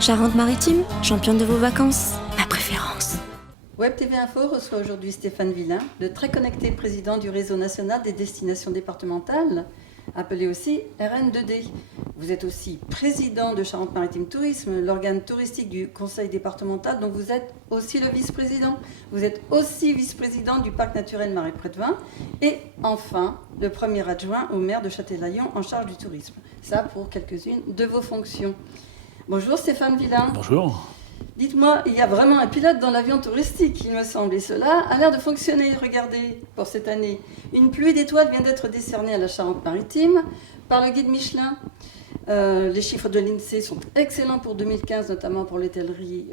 Charente-Maritime, championne de vos vacances, ma préférence. Web TV Info reçoit aujourd'hui Stéphane Villain, le très connecté président du réseau national des destinations départementales, appelé aussi RN2D. Vous êtes aussi président de Charente-Maritime Tourisme, l'organe touristique du conseil départemental, dont vous êtes aussi le vice-président. Vous êtes aussi vice-président du parc naturel Marais-Près-de-Vin et enfin le premier adjoint au maire de Châtelaillon en charge du tourisme. Ça pour quelques-unes de vos fonctions. Bonjour Stéphane Villain. Bonjour. Dites-moi, il y a vraiment un pilote dans l'avion touristique, il me semble, et cela a l'air de fonctionner. Regardez, pour cette année, une pluie d'étoiles vient d'être décernée à la Charente-Maritime par le guide Michelin. Les chiffres de l'INSEE sont excellents pour 2015, notamment pour l'hôtellerie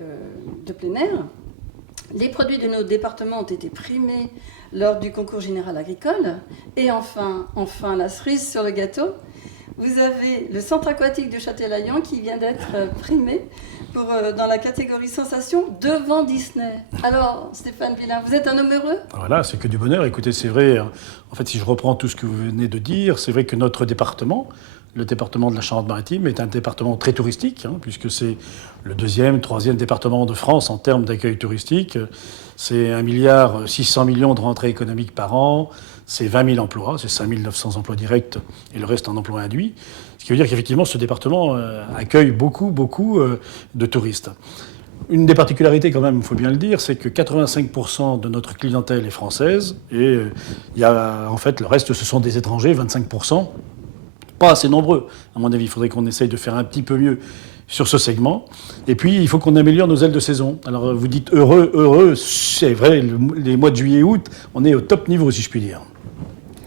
de plein air. Les produits de nos départements ont été primés lors du concours général agricole. Et enfin, la cerise sur le gâteau, vous avez le centre aquatique de Châtelaillon qui vient d'être primé dans la catégorie sensation devant Disney. Alors, Stéphane Villain, vous êtes un homme heureux ? Voilà, c'est que du bonheur. Écoutez, c'est vrai, en fait, si je reprends tout ce que vous venez de dire, c'est vrai que notre département, le département de la Charente-Maritime, est un département très touristique, puisque c'est le deuxième, troisième département de France en termes d'accueil touristique. C'est 1,6 milliard de rentrées économiques par an, c'est 20 000 emplois, c'est 5 900 emplois directs et le reste en emplois induits. Ce qui veut dire qu'effectivement, ce département accueille beaucoup de touristes. Une des particularités quand même, il faut bien le dire, c'est que 85% de notre clientèle est française et il y a en fait le reste, ce sont des étrangers, 25%. Pas assez nombreux. À mon avis, il faudrait qu'on essaye de faire un petit peu mieux sur ce segment. Et puis, il faut qu'on améliore nos ailes de saison. Alors, vous dites heureux, c'est vrai, les mois de juillet et août, on est au top niveau, si je puis dire.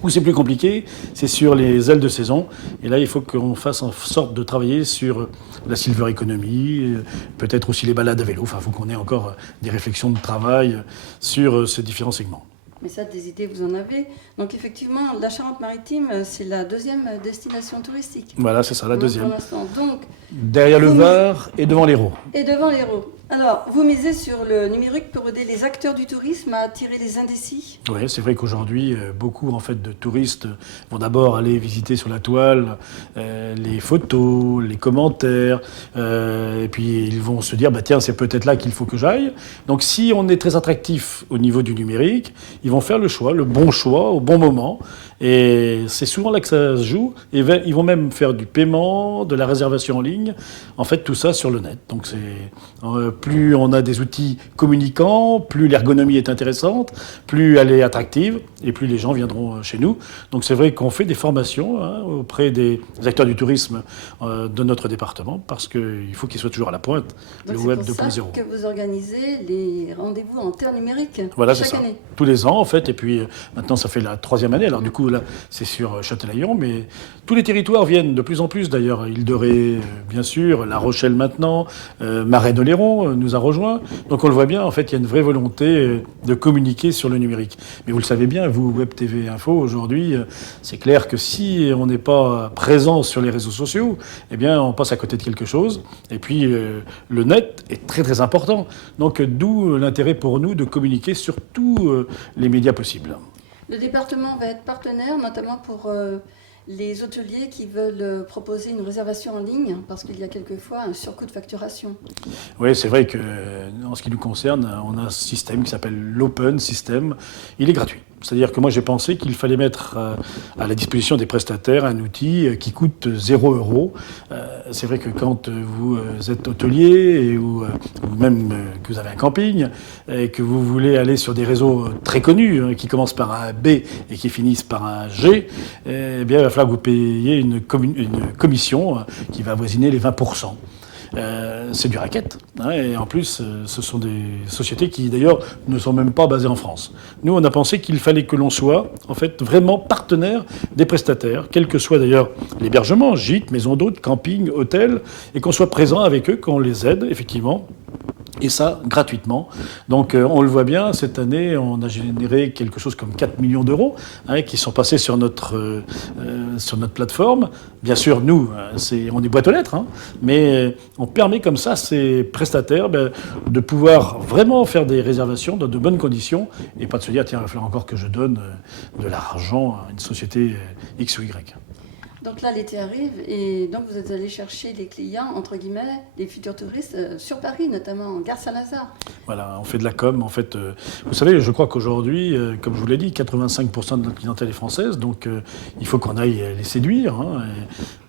Où c'est plus compliqué, c'est sur les ailes de saison. Et là, il faut qu'on fasse en sorte de travailler sur la silver economy, peut-être aussi les balades à vélo. Enfin, il faut qu'on ait encore des réflexions de travail sur ces différents segments. Mais ça, des idées, vous en avez. Donc effectivement, la Charente-Maritime, c'est la deuxième destination touristique. Voilà, c'est ça, la deuxième. Pour l'instant. Donc, derrière le Var et devant l'Hérault. Et devant l'Hérault. Alors, vous misez sur le numérique pour aider les acteurs du tourisme à attirer les indécis ? Oui, c'est vrai qu'aujourd'hui, beaucoup en fait, de touristes vont d'abord aller visiter sur la toile les photos, les commentaires, et puis ils vont se dire, tiens, c'est peut-être là qu'il faut que j'aille. Donc si on est très attractif au niveau du numérique, ils vont faire le choix, le bon choix, au bon moment. Et c'est souvent là que ça se joue. Et ils vont même faire du paiement, de la réservation en ligne. En fait, tout ça sur le net. Donc, plus on a des outils communicants, plus l'ergonomie est intéressante, plus elle est attractive, et plus les gens viendront chez nous. Donc, c'est vrai qu'on fait des formations auprès des acteurs du tourisme de notre département, parce qu'il faut qu'ils soient toujours à la pointe. Donc le web 2.0. C'est pour ça que vous organisez les rendez-vous en terre numérique voilà, chaque année. Tous les ans, en fait. Et puis, maintenant, ça fait la 3e année. Alors, du coup, là, c'est sur Châtelaillon, mais tous les territoires viennent de plus en plus, d'ailleurs. Île-de-Ré, bien sûr, La Rochelle maintenant, Marais-de-Léron nous a rejoints. Donc on le voit bien, en fait, il y a une vraie volonté de communiquer sur le numérique. Mais vous le savez bien, vous, Web TV Info, aujourd'hui, c'est clair que si on n'est pas présent sur les réseaux sociaux, eh bien, on passe à côté de quelque chose. Et puis, le net est très, très important. Donc, d'où l'intérêt pour nous de communiquer sur tous les médias possibles. Le département va être partenaire, notamment pour les hôteliers qui veulent proposer une réservation en ligne, parce qu'il y a quelquefois un surcoût de facturation. Oui, c'est vrai que, en ce qui nous concerne, on a un système qui s'appelle l'Open System. Il est gratuit. C'est-à-dire que moi, j'ai pensé qu'il fallait mettre à la disposition des prestataires un outil qui coûte 0 €. C'est vrai que quand vous êtes hôtelier ou même que vous avez un camping et que vous voulez aller sur des réseaux très connus qui commencent par un B et qui finissent par un G, eh bien, il va falloir que vous payiez une commission qui va avoisiner les 20%. C'est du racket. Et en plus, ce sont des sociétés qui, d'ailleurs, ne sont même pas basées en France. Nous, on a pensé qu'il fallait que l'on soit, en fait, vraiment partenaire des prestataires, quel que soit d'ailleurs l'hébergement, gîtes, maisons d'hôtes, camping, hôtels, et qu'on soit présent avec eux, qu'on les aide, effectivement. Et ça, gratuitement. Donc, on le voit bien, cette année, on a généré quelque chose comme 4 millions d'euros qui sont passés sur notre plateforme. Bien sûr, nous, on est boîte aux lettres, mais on permet comme ça à ces prestataires de pouvoir vraiment faire des réservations dans de bonnes conditions et pas de se dire, tiens, il va falloir encore que je donne de l'argent à une société X ou Y. Donc là, l'été arrive et donc vous êtes allé chercher les clients, entre guillemets, les futurs touristes sur Paris, notamment en gare Saint-Lazare. Voilà, on fait de la com. En fait, vous savez, je crois qu'aujourd'hui, comme je vous l'ai dit, 85% de notre clientèle est française, donc il faut qu'on aille les séduire. Hein,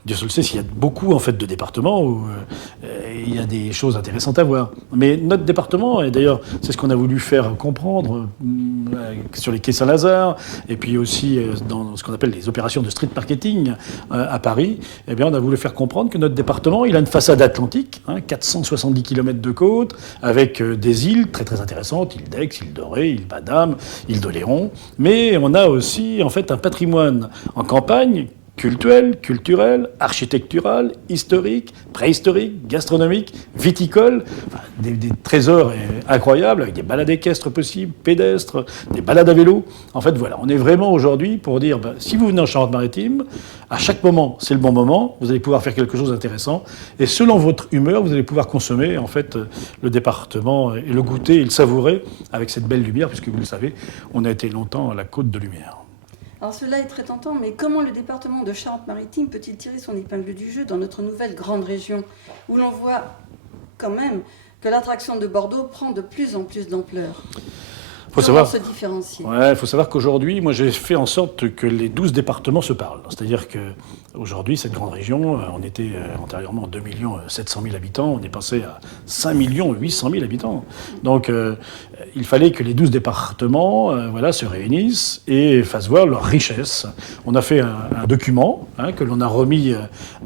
Dieu seul sait s'il y a beaucoup en fait de départements où il y a des choses intéressantes à voir. Mais notre département, et d'ailleurs c'est ce qu'on a voulu faire comprendre sur les quais Saint-Lazare, et puis aussi dans ce qu'on appelle les opérations de street marketing à Paris, eh bien on a voulu faire comprendre que notre département, il a une façade atlantique, 470 km de côte, avec des îles très très intéressantes, île d'Aix, île de Ré, île Madame, île de Léron, mais on a aussi en fait un patrimoine en campagne culturel, architectural, historique, préhistorique, gastronomique, viticole, enfin, des trésors incroyables, avec des balades équestres possibles, pédestres, des balades à vélo. En fait, voilà, on est vraiment aujourd'hui pour dire, si vous venez en Charente-Maritime, à chaque moment, c'est le bon moment, vous allez pouvoir faire quelque chose d'intéressant, et selon votre humeur, vous allez pouvoir consommer, en fait, le département, et le goûter, et le savourer, avec cette belle lumière, puisque vous le savez, on a été longtemps à la Côte de Lumière. Alors cela est très tentant, mais comment le département de Charente-Maritime peut-il tirer son épingle du jeu dans notre nouvelle grande région, où l'on voit quand même que l'attraction de Bordeaux prend de plus en plus d'ampleur? Comment se différencier? Il faut savoir qu'aujourd'hui, moi j'ai fait en sorte que les 12 départements se parlent. C'est-à-dire qu'aujourd'hui, cette grande région, on était antérieurement 2 700 000 habitants, on est passé à 5 800 000 habitants. Donc il fallait que les 12 départements se réunissent et fassent voir leur richesse. On a fait un document que l'on a remis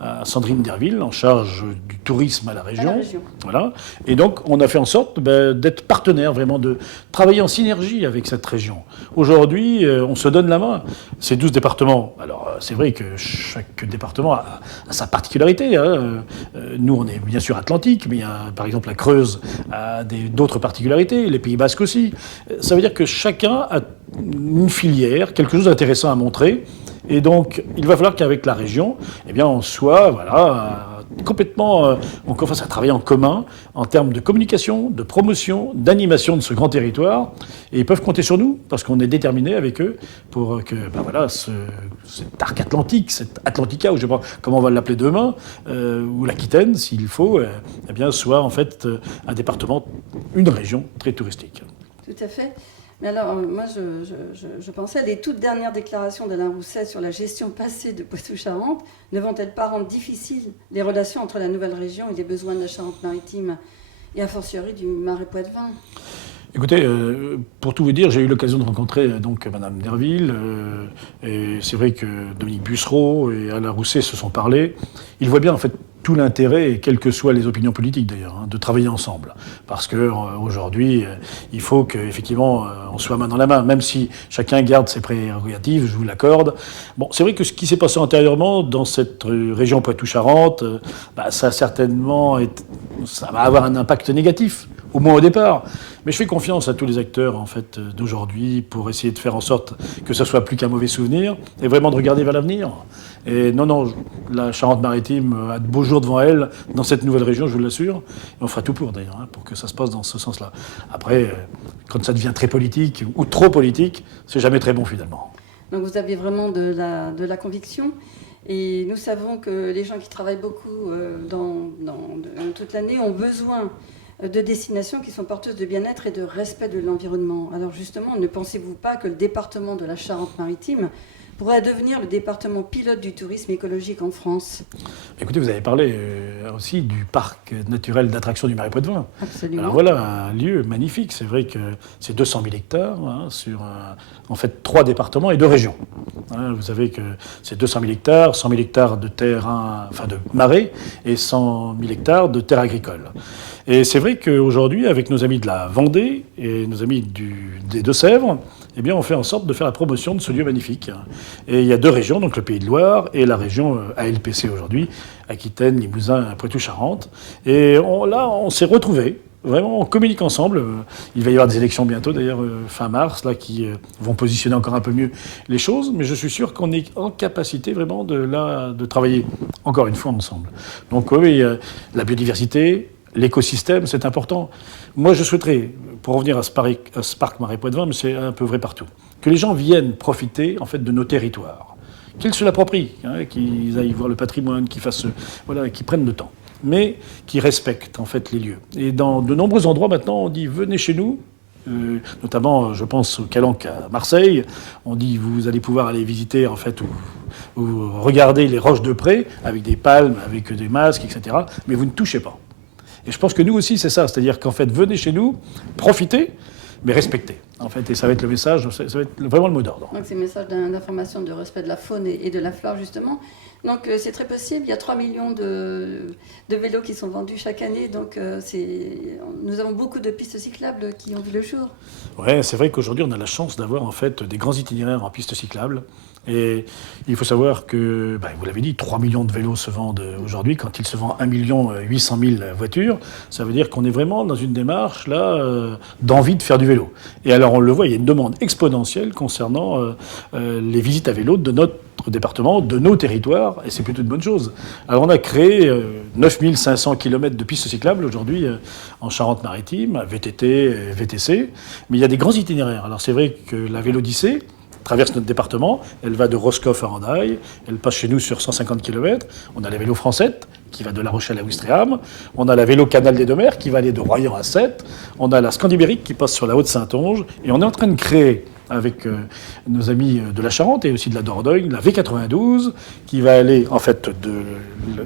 à Sandrine Derville, en charge du tourisme à la région. Voilà. Et donc on a fait en sorte d'être partenaire, vraiment de travailler en synergie avec cette région. Aujourd'hui, on se donne la main. Ces 12 départements, alors c'est vrai que chaque département a sa particularité. Nous, on est bien sûr Atlantique, mais il y a, par exemple, la Creuse a d'autres particularités, les Pays Basques aussi. Ça veut dire que chacun a une filière, quelque chose d'intéressant à montrer. Et donc, il va falloir qu'avec la région, on soit, complètement, on commence à travailler en commun en termes de communication, de promotion, d'animation de ce grand territoire. Et ils peuvent compter sur nous, parce qu'on est déterminés avec eux pour que cet arc atlantique, cet Atlantica, ou je ne sais pas comment on va l'appeler demain, ou l'Aquitaine, s'il faut, soit en fait un département, une région très touristique. Tout à fait. Mais alors, moi, je pensais, les toutes dernières déclarations d'Alain Rousset sur la gestion passée de Poitou-Charentes ne vont-elles pas rendre difficiles les relations entre la nouvelle région et les besoins de la Charente-Maritime, et a fortiori du Marais Poitevin? Écoutez, pour tout vous dire, j'ai eu l'occasion de rencontrer donc Madame Derville, et c'est vrai que Dominique Bussereau et Alain Rousset se sont parlé. Ils voient bien en fait tout l'intérêt, et quelles que soient les opinions politiques d'ailleurs, de travailler ensemble. Parce qu'aujourd'hui, il faut qu'effectivement on soit main dans la main, même si chacun garde ses prérogatives, je vous l'accorde. Bon, c'est vrai que ce qui s'est passé antérieurement dans cette région Poitou-Charentes, ça va avoir un impact négatif, au moins au départ. Mais je fais confiance à tous les acteurs en fait d'aujourd'hui pour essayer de faire en sorte que ça soit plus qu'un mauvais souvenir et vraiment de regarder vers l'avenir. Et non, la Charente-Maritime a de beaux jours devant elle dans cette nouvelle région, je vous l'assure. Et on fera tout pour d'ailleurs, pour que ça se passe dans ce sens-là. Après, quand ça devient très politique ou trop politique, c'est jamais très bon finalement. Donc vous aviez vraiment de la conviction. Et nous savons que les gens qui travaillent beaucoup dans toute l'année ont besoin de destinations qui sont porteuses de bien-être et de respect de l'environnement. Alors justement, ne pensez-vous pas que le département de la Charente-Maritime pourrait devenir le département pilote du tourisme écologique en France? Écoutez, vous avez parlé aussi du parc naturel d'attraction du Marais Poitevin. Absolument. Alors voilà, un lieu magnifique. C'est vrai que c'est 200 000 hectares sur en fait 3 départements et 2 régions. Vous savez que c'est 200 000 hectares, 100 000 hectares de terrain, de marais, et 100 000 hectares de terres agricoles. Et c'est vrai qu'aujourd'hui, avec nos amis de la Vendée et nos amis des Deux-Sèvres, on fait en sorte de faire la promotion de ce lieu magnifique. Et il y a 2 régions, donc le Pays de Loire et la région ALPC aujourd'hui, Aquitaine, Limousin, Poitou-Charentes. Et on s'est retrouvés. Vraiment, on communique ensemble. Il va y avoir des élections bientôt, d'ailleurs, fin mars, qui vont positionner encore un peu mieux les choses. Mais je suis sûr qu'on est en capacité vraiment de travailler encore une fois ensemble. Donc oui, la biodiversité, l'écosystème, c'est important. Moi, je souhaiterais, pour revenir à ce parc Marais Poitevin, mais c'est un peu vrai partout, que les gens viennent profiter en fait de nos territoires, qu'ils se l'approprient, qu'ils aillent voir le patrimoine, qu'ils prennent le temps, mais qui respectent en fait les lieux. Et dans de nombreux endroits maintenant, on dit venez chez nous. Notamment, je pense au Calanque à Marseille. On dit vous allez pouvoir aller visiter en fait ou regarder les roches de près avec des palmes, avec des masques, etc. Mais vous ne touchez pas. Et je pense que nous aussi c'est ça, c'est-à-dire qu'en fait venez chez nous, profitez, mais respectez. En fait, et ça va être le message, ça va être vraiment le mot d'ordre. Donc c'est un message d'information, de respect de la faune et de la flore justement. Donc c'est très possible, il y a 3 millions de vélos qui sont vendus chaque année, donc nous avons beaucoup de pistes cyclables qui ont vu le jour. Ouais, c'est vrai qu'aujourd'hui on a la chance d'avoir en fait des grands itinéraires en pistes cyclables. Et il faut savoir que, vous l'avez dit, 3 millions de vélos se vendent aujourd'hui. Quand il se vend 1 800 000 voitures, ça veut dire qu'on est vraiment dans une démarche là d'envie de faire du vélo. Et alors on le voit, il y a une demande exponentielle concernant les visites à vélo de notre département, de nos territoires, et c'est plutôt une bonne chose. Alors on a créé 9 500 km de pistes cyclables aujourd'hui en Charente-Maritime, VTT, VTC, mais il y a des grands itinéraires. Alors c'est vrai que la Vélodyssée traverse notre département, elle va de Roscoff à Hendaye, elle passe chez nous sur 150 km. On a la Vélo Française qui va de La Rochelle à Ouistreham, on a la Vélo Canal des Deux-Mers qui va aller de Royan à Sète, on a la Scandibérique qui passe sur la Haute-Saintonge, et on est en train de créer avec nos amis de la Charente et aussi de la Dordogne, la V92, qui va aller en fait de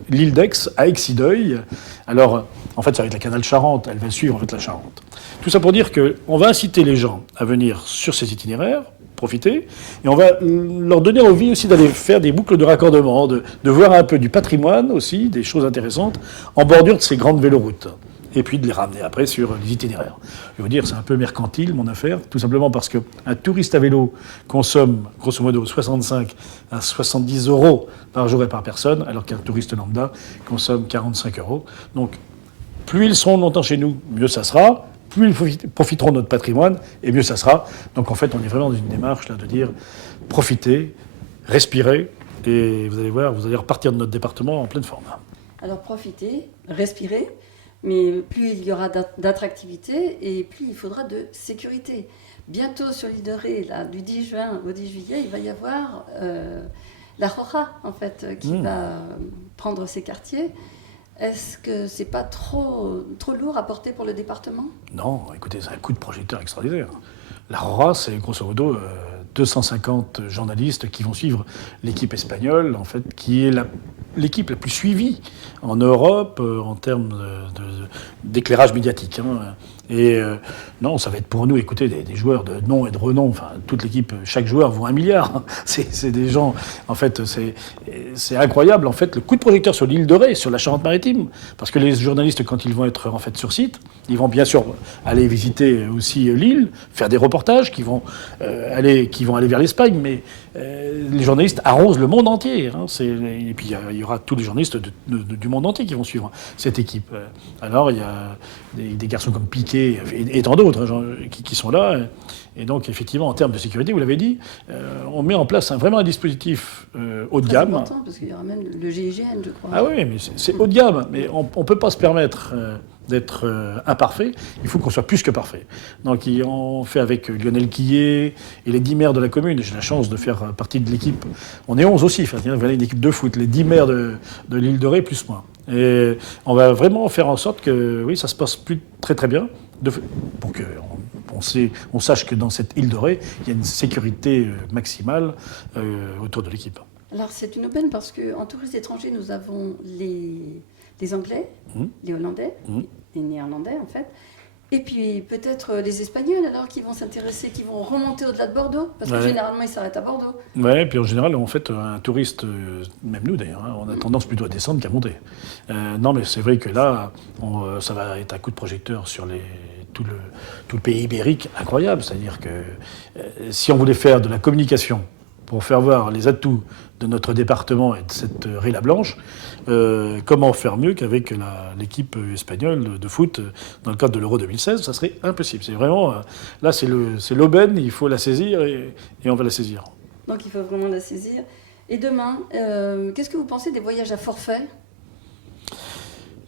l'île d'Aix à Exideuil. Alors, en fait, ça va être la Canal Charente, elle va suivre en fait la Charente. Tout ça pour dire qu'on va inciter les gens à venir sur ces itinéraires, profiter, et on va leur donner envie aussi d'aller faire des boucles de raccordement, de voir un peu du patrimoine aussi, des choses intéressantes, en bordure de ces grandes véloroutes. Et puis de les ramener après sur les itinéraires. Je veux dire, c'est un peu mercantile, mon affaire, tout simplement parce qu'un touriste à vélo consomme, grosso modo, 65 à 70 euros par jour et par personne, alors qu'un touriste lambda consomme 45 euros. Donc, plus ils seront longtemps chez nous, mieux ça sera. Plus ils profiteront de notre patrimoine, et mieux ça sera. Donc, en fait, on est vraiment dans une démarche là, de dire profitez, respirez, et vous allez voir, vous allez repartir de notre département en pleine forme. Alors, profitez, respirez. Mais plus il y aura d'attractivité et plus il faudra de sécurité. Bientôt sur l'île de Ré, là, du 10 juin au 10 juillet, il va y avoir la Rora, en fait, qui va prendre ces quartiers. Est-ce que c'est pas trop lourd à porter pour le département ? Non, écoutez, c'est un coup de projecteur extraordinaire. La Rora, c'est grosso modo 250 journalistes qui vont suivre l'équipe espagnole, en fait, qui est l'équipe la plus suivie en Europe en termes d'éclairage médiatique. Et non, ça va être pour nous, écoutez, des joueurs de nom et de renom. Enfin, toute l'équipe, chaque joueur vaut 1 milliard. C'est des gens, en fait, c'est incroyable. En fait, le coup de projecteur sur l'île de Ré, sur la Charente-Maritime, parce que les journalistes, quand ils vont être en fait sur site, ils vont bien sûr aller visiter aussi l'île, faire des reportages, qui vont aller vers l'Espagne, mais les journalistes arrosent le monde entier. Et puis il y aura tous les journalistes du monde entier qui vont suivre cette équipe. Alors il y a des garçons comme Piquet et tant d'autres qui sont là. Et donc effectivement, en termes de sécurité, vous l'avez dit, on met en place vraiment un dispositif haut de gamme. C'est important parce qu'il y aura même le GIGN, je crois. Ah oui, mais c'est haut de gamme. Mais on ne peut pas se permettre d'être imparfait, il faut qu'on soit plus que parfait. Donc on fait avec Lionel Quillet et les 10 maires de la commune. J'ai la chance de faire partie de l'équipe. On est 11 aussi, voilà une équipe de foot, les 10 maires de l'île de Ré plus moi. Et on va vraiment faire en sorte que oui, ça se passe très très bien, pour qu'on sache que dans cette île de Ré, il y a une sécurité maximale autour de l'équipe. Alors c'est une aubaine parce qu'en touristes étrangers, nous avons les Anglais, les Hollandais, les Néerlandais en fait, et puis peut-être les Espagnols alors qui vont s'intéresser, qui vont remonter au-delà de Bordeaux, parce que généralement ils s'arrêtent à Bordeaux. Oui, puis en général, en fait, un touriste, même nous d'ailleurs, on a tendance plutôt à descendre qu'à monter. Non, mais c'est vrai que là, ça va être un coup de projecteur sur tout le pays ibérique incroyable. C'est-à-dire que si on voulait faire de la communication pour faire voir les atouts de notre département et de cette Ré-la-Blanche, comment faire mieux qu'avec l'équipe espagnole de foot dans le cadre de l'Euro 2016 ? Ça serait impossible. C'est vraiment, là, c'est l'aubaine, il faut la saisir et on va la saisir. Donc il faut vraiment la saisir. Et demain, qu'est-ce que vous pensez des voyages à forfait ?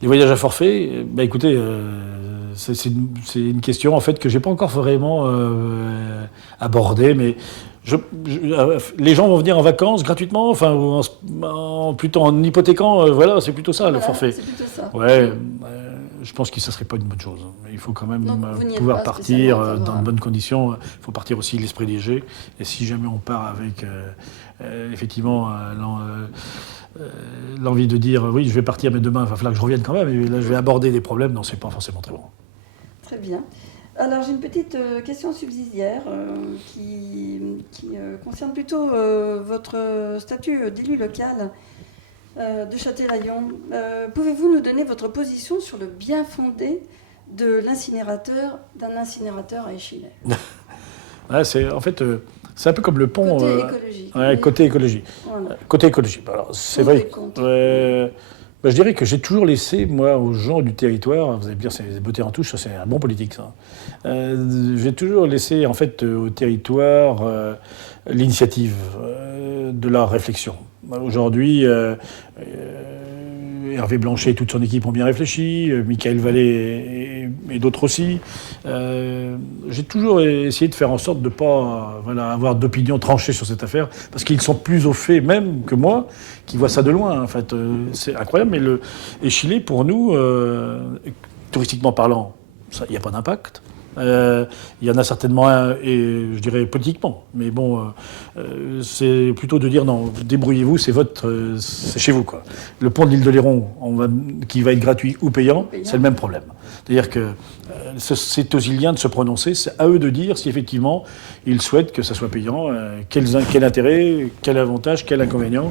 Les voyages à forfait, écoutez, c'est une question en fait que j'ai pas encore vraiment abordée, mais les gens vont venir en vacances gratuitement, enfin, plutôt en hypothéquant, voilà, c'est plutôt ça le Voilà, forfait. c'est plutôt ça. Ouais, je pense que ça serait pas une bonne chose. Il faut quand même Donc, vous n'y êtes pouvoir pas partir spécialement dans de favorable. bonnes conditions. Il faut partir aussi l'esprit léger. Et si jamais on part avec effectivement l'envie de dire oui, je vais partir, mais demain il va falloir que je revienne quand même. Et là, je vais aborder des problèmes. Non, c'est pas forcément très bon. Très bien. Alors, j'ai une petite question subsidiaire qui concerne plutôt votre statut d'élu local de Châtelaillon. Pouvez-vous nous donner votre position sur le bien fondé d'un incinérateur à Échillais? Ouais, en fait, c'est un peu comme le pont. Côté écologique. Ouais, Oui. côté écologie. Voilà. Côté écologie. Alors, c'est Contre et vrai. contre. Bah, je dirais que j'ai toujours laissé, moi, aux gens du territoire, vous allez me dire, c'est beauté en touche, ça, c'est un bon politique, ça. J'ai toujours laissé, en fait, au territoire l'initiative de la réflexion. Aujourd'hui, Hervé Blanchet et toute son équipe ont bien réfléchi, Michael Vallée et d'autres aussi. J'ai toujours essayé de faire en sorte de ne pas avoir d'opinion tranchée sur cette affaire, parce qu'ils sont plus au fait même que moi, qui voient ça de loin. En fait, c'est incroyable, mais Échillais, pour nous, touristiquement parlant, il n'y a pas d'impact. Il y en a certainement un, et je dirais politiquement, mais bon, c'est plutôt de dire non, débrouillez-vous, c'est chez vous, quoi. Le pont de l'île de Léron, qui va être gratuit ou payant, c'est le même problème. C'est-à-dire que c'est aux Iliens de se prononcer, c'est à eux de dire si effectivement ils souhaitent que ça soit payant, quel intérêt, quel avantage, quel inconvénient.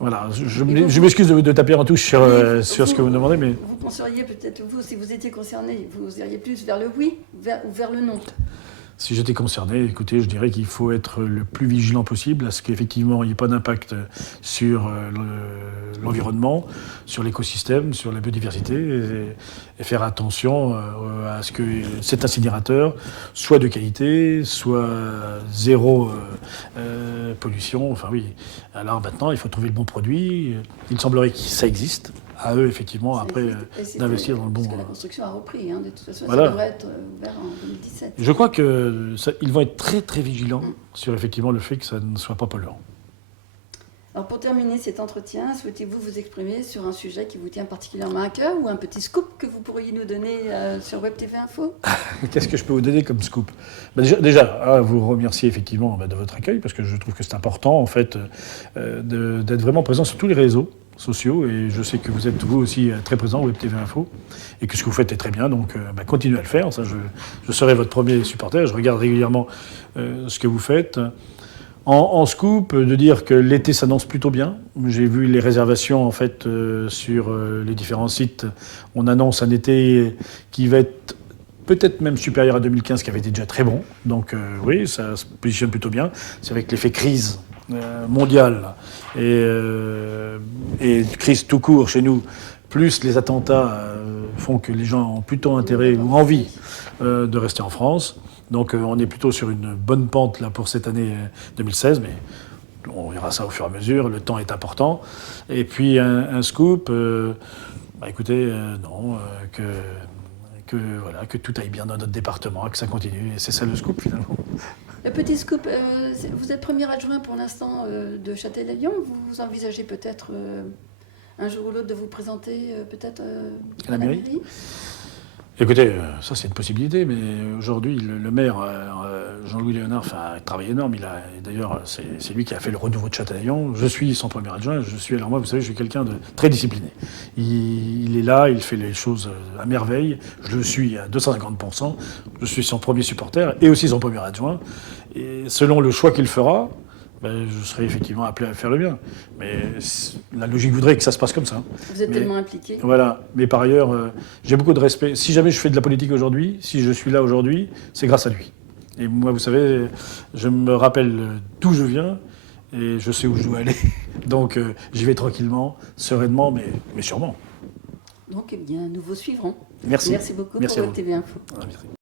Voilà, je m'excuse de taper en touche sur ce que vous me demandez, mais... Vous penseriez peut-être, vous, si vous étiez concerné, vous iriez plus vers le oui ou vers le non? Si j'étais concerné, écoutez, je dirais qu'il faut être le plus vigilant possible à ce qu'effectivement il n'y ait pas d'impact sur l'environnement, sur l'écosystème, sur la biodiversité, et faire attention à ce que cet incinérateur soit de qualité, soit zéro pollution. Enfin oui. Alors maintenant, il faut trouver le bon produit. Il semblerait que ça existe. À eux, effectivement, après, d'investir dans le bon... Parce que la construction a repris, hein, de toute façon, Voilà. ça devrait être ouvert en 2017. Je crois qu'ils vont être très très vigilants sur effectivement le fait que ça ne soit pas polluant. Alors pour terminer cet entretien, souhaitez-vous vous exprimer sur un sujet qui vous tient particulièrement à cœur ou un petit scoop que vous pourriez nous donner sur Web TV Info? Qu'est-ce que je peux vous donner comme scoop? Déjà, vous remercier effectivement de votre accueil, parce que je trouve que c'est important en fait d'être vraiment présent sur tous les réseaux sociaux, et je sais que vous êtes vous aussi très présent Web TV Info, et que ce que vous faites est très bien, donc continuez à le faire. Ça, je serai votre premier supporter, je regarde régulièrement ce que vous faites. En scoop, de dire que l'été s'annonce plutôt bien. J'ai vu les réservations en fait sur les différents sites. On annonce un été qui va être peut-être même supérieur à 2015, qui avait été déjà très bon. Donc oui, ça se positionne plutôt bien. C'est avec l'effet crise mondiale et crise tout court chez nous, plus les attentats font que les gens ont plutôt intérêt ou envie de rester en France. Donc on est plutôt sur une bonne pente là, pour cette année 2016, mais on verra ça au fur et à mesure, le temps est important. Et puis un scoop, écoutez, que tout aille bien dans notre département, que ça continue, et c'est ça le scoop finalement. Le petit scoop, vous êtes premier adjoint pour l'instant de Châtelaillon, vous envisagez peut-être un jour ou l'autre de vous présenter peut-être à la mairie? Écoutez, ça c'est une possibilité, mais aujourd'hui le maire Jean-Louis Léonard fait un travail énorme. D'ailleurs, c'est lui qui a fait le renouveau de Châtelaillon. Je suis son premier adjoint. Alors moi, vous savez, je suis quelqu'un de très discipliné. Il est là, il fait les choses à merveille. Je le suis à 250%. Je suis son premier supporter et aussi son premier adjoint. Et selon le choix qu'il fera, je serai effectivement appelé à faire le bien. Mais la logique voudrait que ça se passe comme ça. Vous êtes tellement impliqué. Voilà. Mais par ailleurs, j'ai beaucoup de respect. Si jamais je fais de la politique aujourd'hui, si je suis là aujourd'hui, c'est grâce à lui. Et moi, vous savez, je me rappelle d'où je viens et je sais où je dois aller. Donc, j'y vais tranquillement, sereinement, mais sûrement. Donc, eh bien, nous vous suivrons. Merci. Merci beaucoup Merci pour à votre vous. TV Info. Ah, merci.